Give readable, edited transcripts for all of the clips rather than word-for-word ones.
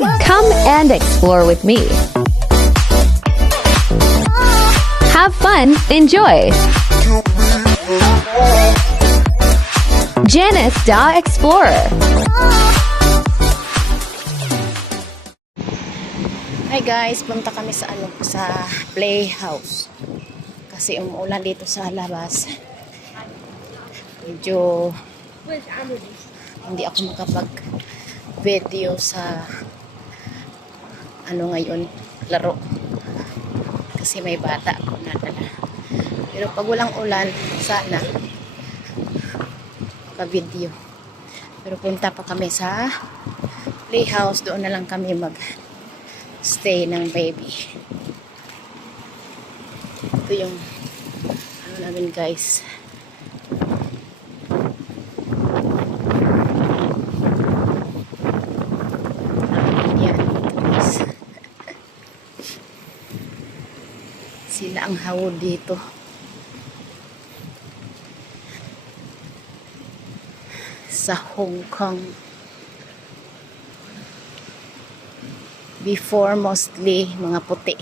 Come and explore with me. Have fun, enjoy. Janice the Explorer. Hi guys, punta kami sa playhouse. Kasi umuulan dito sa labas. Medyo hindi ako makapag-video sa ngayon, laro. Kasi may bata ako nadala. Pero pag walang ulan, sana maka-video. Pero punta pa kami sa playhouse, doon na lang kami stay ng baby. Ito yung namin guys. Yan guys. Sila ang hawod dito. Sa Hong Kong. Before mostly mga puti.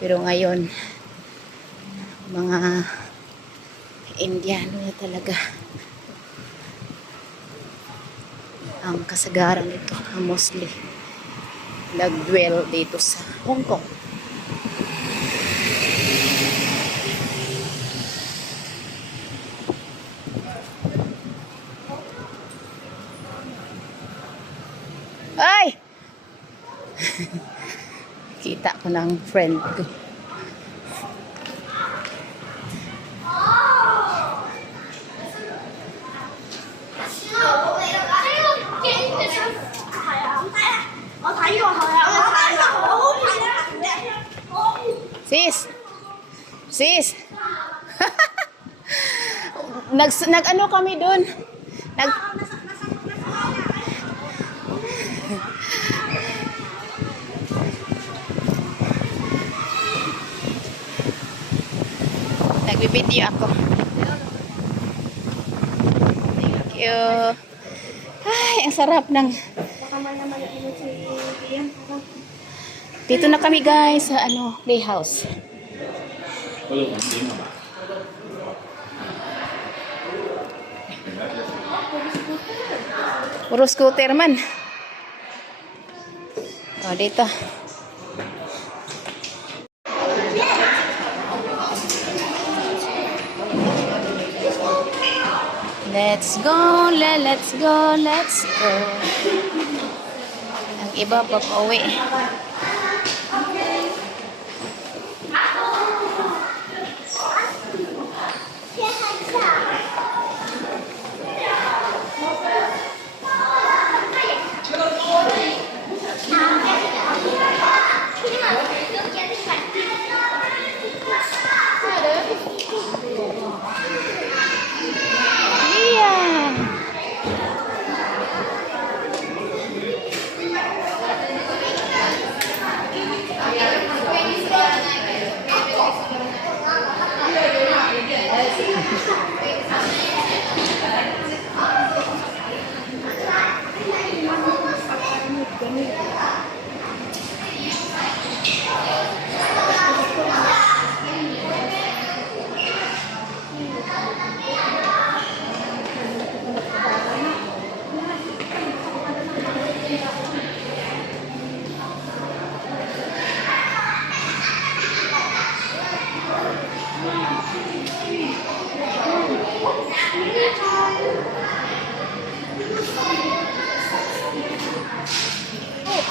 Pero ngayon mga Indiano na talaga ang kasagaran nito, mostly nag-dwell dito sa Hong Kong. Ay! Kita ko ng friend ko. Sis! Nag-ano kami doon? Nagbibideo ako. Thank you. Ay, ang sarap ng... Dito na kami guys sa playhouse. Puro scooter man. Oh, dito. Let's go, let's go, let's go. Ang iba pa pauwi.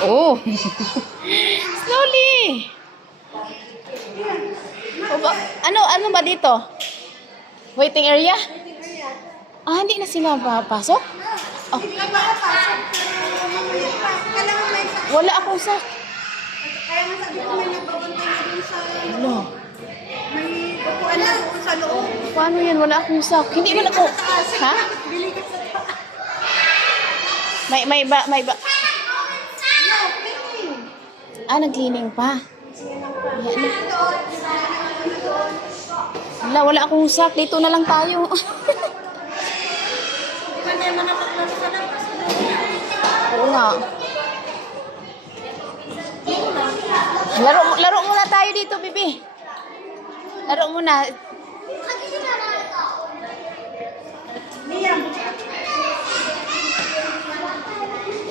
Oh. Slowly. Ano ba dito? Waiting area? Ah, hindi na sila papasok? Oh. Wala akong sak. Kaya nga sabi ko may nagbabantay na dun sa... Ano? May upuan na doon sa loob. Paano yan? Wala akong sak. Hindi mo na ako... Ha? Bili ka sa taas. May ba? Ah, nag-cleaning pa. Wala akong sak. Dito na lang tayo. Di ba na yung mga paklaro sa labas? Oo nga. Laro muna tayo dito, bibi. Laro muna.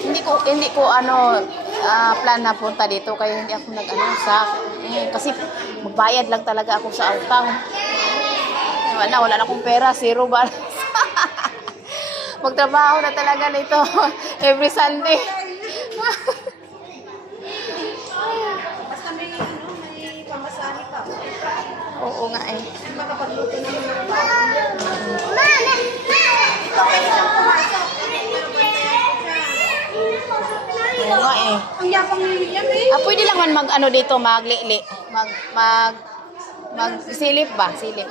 Hindi ko plan na punta dito kaya hindi ako kasi magbayad lang talaga ako sa utang. Wala na akong pera, zero balance. Magtrabaho na talaga nito every Sunday. Basta may pamasahe pa. Oo nga eh. Makapagluto na yung mga ito kayo lang pumasok. Oo nga eh. Ang yapang yan eh. Pwede lang man dito, maglili. Silip ba? Silip.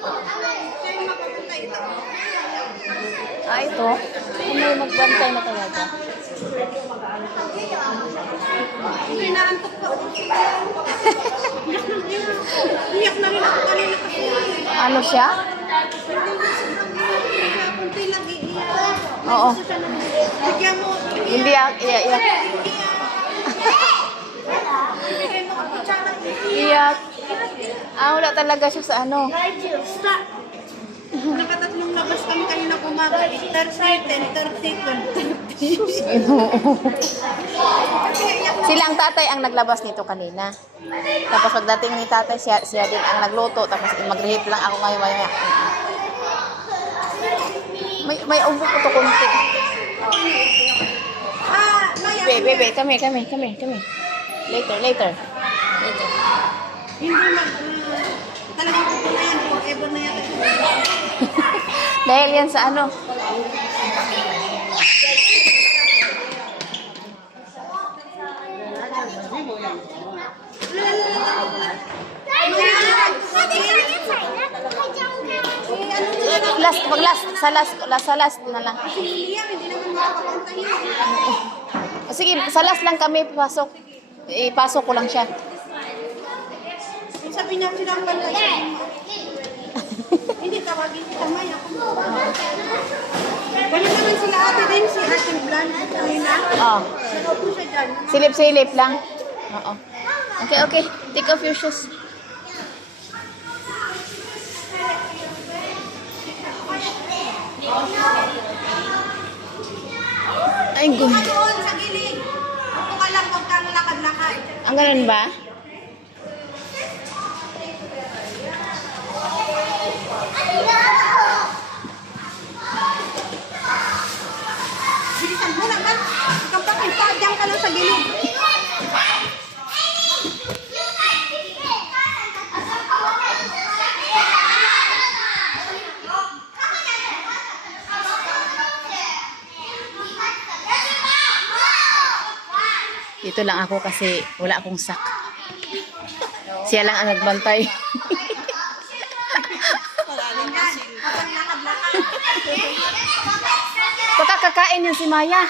Ito. May magbantay na talaga. Inaantok pa. Iyak na rin ako kanina kasi. Ano siya? Kunti lang iiyak. Oo. Bigyan mo. Hindi iyak. Bigyan mo ako kutsara. Iyak. Wala talaga siya sa ano. Nakatatlong labas kami kanina umaga. 30, 10, 30, 20. Sila ang tatay ang naglabas nito kanina. Tapos pagdating ni tatay, siya din ang nagluto. Tapos mag-rehip lang ako ngayon. May ubo ko to konti. Bebe, kami. Later. Hindi talagang ito na yan. Forever na yan. Dahil yan sa ano. Sa last na lang. Hindi naman makakapantay yan. Sige, sa last lang kami pasok. Ipasok ko lang siya. Sabi niya silang bantay. Hindi tawagin kita Maya. Ganun naman sila ate din, si Ate Blanche kanina. Sino po siya dyan? Silip lang. Oo. Okay. Take off your shoes. Ay, good. Doon sa gilid. Upo ka lang, huwag kang lakad-lakad. Ang ganun ba? Bilisan mo naman. Ikaw pa, diyan ka lang sa gilid. Dito lang ako kasi wala akong sak. Siya lang ang nagbantay. Pagkakakain yan si Maya.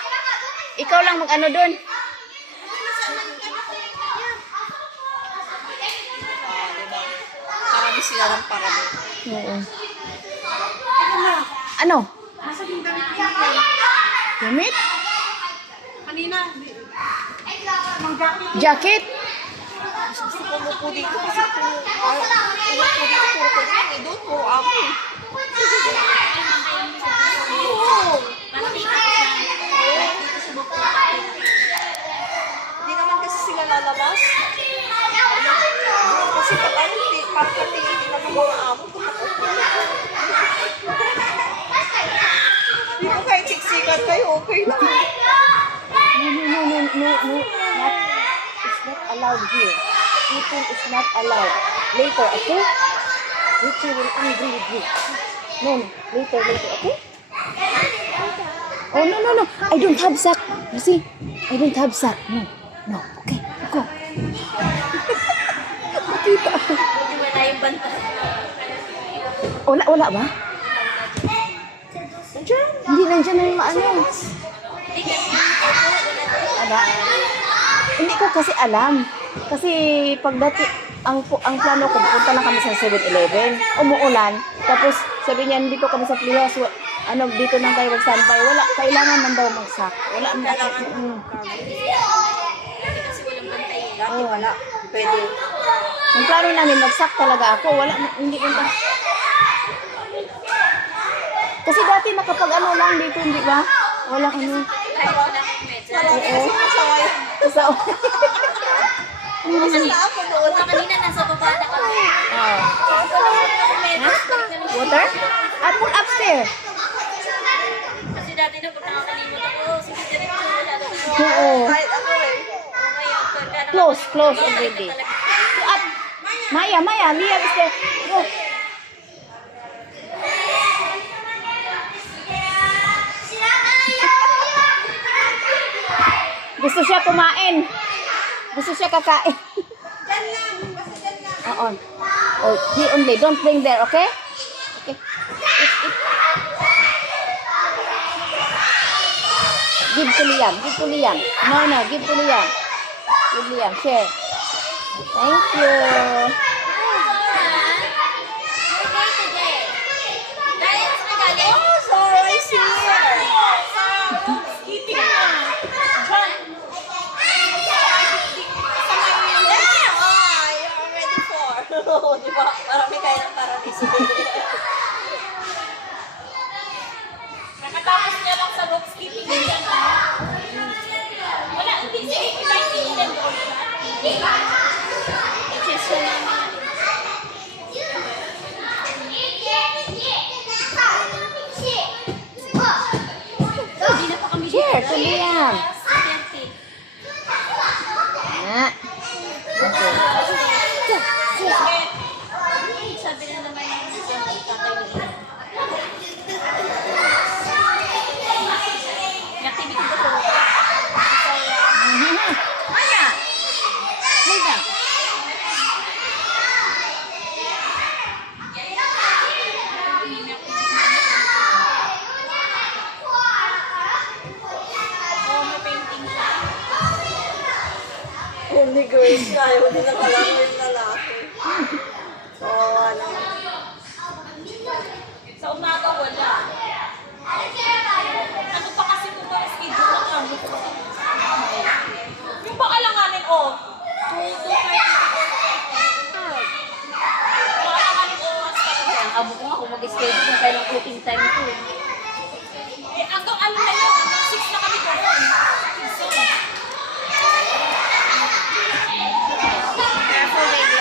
Ikaw lang mag-ano dun. Parami sila ng parami. Oo. Ano? Nasa yung damit niya. Damit? Kanina. Jacket? Umupo dito kasi umupo dito puro ko rin. Doon puro ako. Hindi naman kasi sila lalabas. Kasi pag parang katingin na ng mga amo. Hindi ko kahit siksikan kayo, okay lang. No. It's not allowed here. Eating is not allowed. Later, okay? Richie will angry with you. No. Later, okay? Oh, no. I don't have sack. You see? I don't have sack. No. Okay, go. Makita ako. Wala yung banta. Wala ba? Hindi nandiyan na yung ano. Hindi ko kasi alam. Kasi pagdating, ang plano ko, punta lang kami sa 7-Eleven. Umuulan. Tapos sabi niya, dito kami sa Playhouse. Dito nang kayo mag-standby. Wala, kailangan man daw mag-sack. Wala. Kasi walang bantay. Dati wala. Pwede. Ang plano namin, mag-sack talaga ako. Wala, hindi ko pa. Kasi dati nakapag ano lang dito, hindi ba? Walang ano. Marami kasi masaway. Sa Masala ako doon. Kanina nasa baba na kami. oh. Water? At pull upstairs. Kasi dati na pag nakakalimot ako, sige diretso wala na. Oo. Kahit ako rin. Ngayon, pagka Close already. At Maya, Mia is there. Oh. Gusto siya kumain. Gusto siya kakain. Oo. Oh, he only. Don't bring there, okay? Okay. Eat. Give to Liam. Give to Liam. No, give to Liam. Give Liam. Share. Thank you. Oh, Sarah is here. You're ready for. Di ba? Marami kayo ng paradiso. Nakatapos niya lang sa rope skipping niya. Wala, hindi siya i-fighting them doon. Chess na namin. Hindi na pa kami Share to Liam. Ah. Okay. Sabi na naman yung tatay nila. Activity ko po. Maya. Hold on. Oh, may painting siya. Only girls na. Hindi na kalaro yung lalaki. Kawawa naman. Sa umaga wala. Ano pa kasi kung ba schedule ng kami? Yung ba alanganin off? 2:30. Alanganin oras pa rin. Abo ko nga kung mag-schedule kung kailang cooking time ko. Eh, hanggang ano na yun? Hanggang 6 na kami doon. So, Careful, baby.